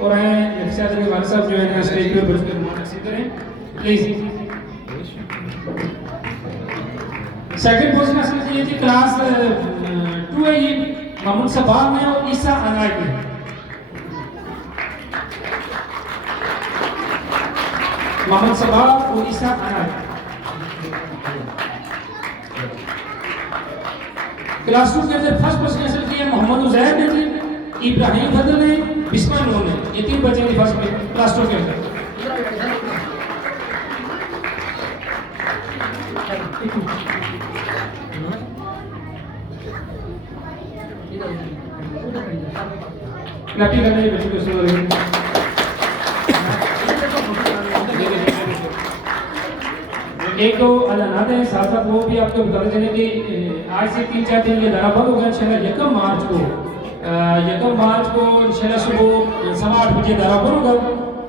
اور ہیں نفسیات کے والد صاحب جو ہے نا اسٹیج پہ بچوں کے رمان حاصل کریں پلیز. سیکنڈ پوزیشن حاصل کی تھی کلاس 2 ہے یہ محمد صباح میں اور عیسیٰ عنایت میں. محمد صباح اور عیسیٰ عنایت. کلاس 2 کے اندر فرسٹ پوزیشن حاصل کی ہے محمد عزیر نے تھی, ابراہیم فضل نے, بسمہ نور نے. یہ 3 بچے ہیں فرسٹ میں کلاس 2 کے اندر. کلاپی کرنے کے بچوں کو سن رہے ہیں. ایک تو اللہ ناد ہے, ساتھ ساتھ وہ بھی آپ کو بتا چلیں کہ آج سے 3-4 دن یہ دھرا بند ہوگا انشاءاللہ. 1 مارچ کو انشاءاللہ صبح 8:30 بجے دھرا بند ہوگا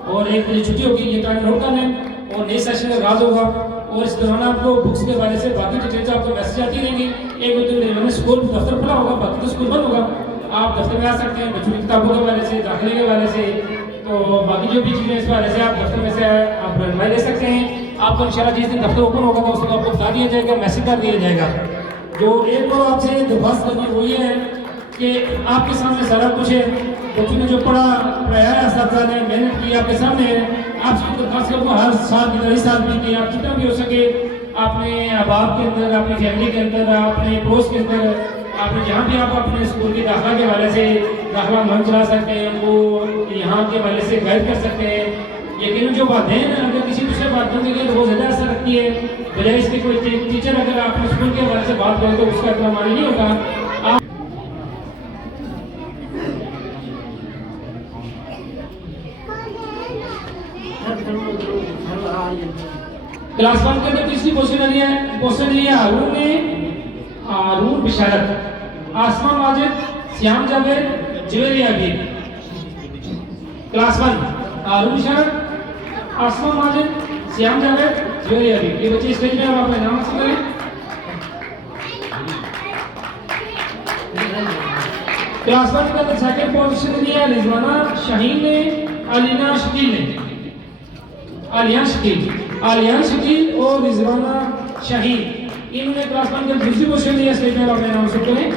اور 1 بجے چھٹی ہوگی. یہ ٹائم نوٹ کر لیں اور نئے سیشن کا آغاز ہوگا. اور اس دوران آپ کو بکس کے حوالے سے باقی ڈیٹیلز آپ کو میسج آتی رہیں گی. 1 بجے اسکول دفتر کھلا ہوگا, باقی تو اسکول بند ہوگا. آپ دفتر میں آ سکتے ہیں بچوں کی کتابوں کے حوالے سے, داخلے کے حوالے سے, تو باقی جو بھی چیزیں اس حوالے سے آپ دفتر میں سے آپ رہنمائی لے سکتے ہیں. آپ کو انشاءاللہ جس دن دفتر اوپن ہوگا تو اس کو آپ کو بتا دیا جائے گا, میسج کر دیا جائے گا. جو ایک اور آپ سے درخواست کرنی وہ یہ ہے کہ آپ کے سامنے سارا کچھ ہے, بچوں نے جو پڑھایا ہے, اساتذہ نے محنت کی آپ کے سامنے ہے. آپ سے درخواست کروں ہر سال کی طرح اس سال بھی کہ آپ جتنا بھی ہو سکے اپنے احباب کے اندر, اپنی فیملی کے اندر, اپنے پڑوس کے اندر, آپ نے جہاں بھی آپ اپنے اسکول کے داخلہ کے حوالے سے داخلہ مہم چلا سکتے ہیں وہ یہاں کے حوالے سے گائیڈ کر سکتے ہیں. یقیناً جو والدین اگر کسی دوسرے بات کریں گے تو وہ زیادہ اثر رکھتی ہے, بجائے اس کے کوئی ٹیچر اگر آپ اسکول کے حوالے سے بات کریں تو اس کا اتنا معنی نہیں ہوگا. کلاس 1 کے اندر تیسری پوزیشن لی ہے ہارون بشارت, آسما ماجد, سیام جاوید, جویری عبید. کلاس 1 ہارون بشارت, آسما ماجد, سیام جاوید, جویری عبید. یہ بچے اسٹیج پہ آپ اپنا نام حاصل کریں. کلاس 1 کے اندر سیکنڈ پوزیشن لی ہے رضوانہ شاہین نے, علینا شکیل نے. آلیان شکیل اور رضوانہ شاہین, انہوں نے کلاس 1 کے دوسری پوزیشن لی ہے. اسٹیج پہ آپ اپنا نام حاصل کریں.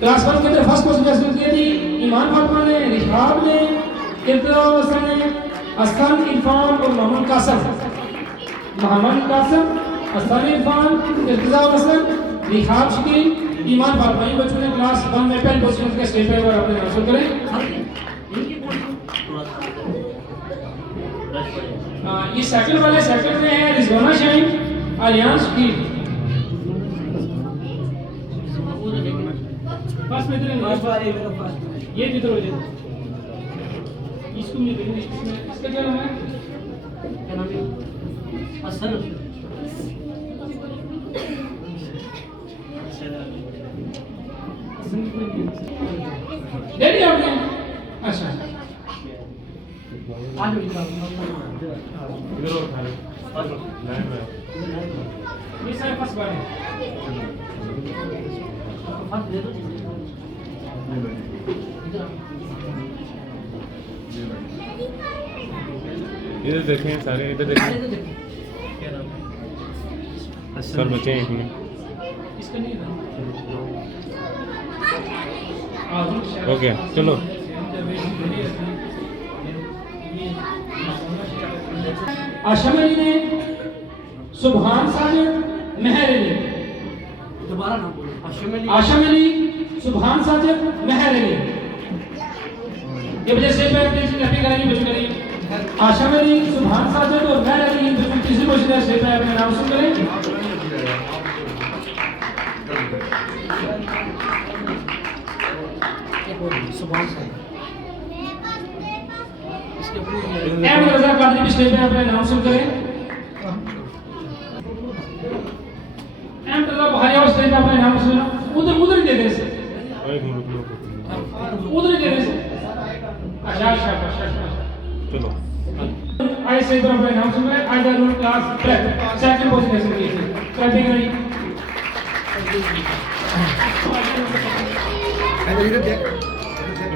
کلاس 1 کے اندر فرسٹ پوزیشن حاصل کی تھی ایمان فاطمہ نے, رحاب نے, ارتضا حسن نے, اسلم عرفان اور محمد قاسم. اسلم عرفان, ارتضا حسن, رحاب شکیل, ایمان فاطمہ. یہ بچوں نے کلاس 1 میں پہلی پوزیشن کے اسٹیج پہ اپنا نام حاصل کریں. یہ سیکنڈ والے سیکنڈ میں ہے رضوانہ شاہین, آلیان شکیل. فرسٹ میں یہ بھی تو ہو جائے اس کو مل گئی. اس کا کیا نام ہے؟ اصل دے دیا آپ نے. اچھا یہ سارے فرسٹ بار ہیں. ادھر دیکھیں سارے, ادھر دیکھیں سر بچے ہیں میں. اس کا نہیں ہو گیا, چلو. آشم علی نے, سبحان ساجد, مہر علی. دوبارہ نام بولو. آشم علی, سبحان ساجد, مہر علی. یہ وجہ سے میں اپنے سے کاپی کریں گے بچوں کریں. آشم علی, سبحان ساجد اور مہر علی, ان بچوں تیسری پوزیشن سے میں اپنے نام سن کریں. سبحان اللہ. احمد رضا قادری بھی اسٹیج پہ اپنے نام سن کریں. احمد رضا بخاری اور اسٹیج پہ اپنے نام سننا. ادھر ہی دے دیں اسے, ادھر ہی دے دیں اسے. اچھا چلو آئے اسٹیج پر اپنے نام سن کریں. آج دارون کلاس سیکنڈ پوزیشن سے کی تھی. کلیپنگ کریں.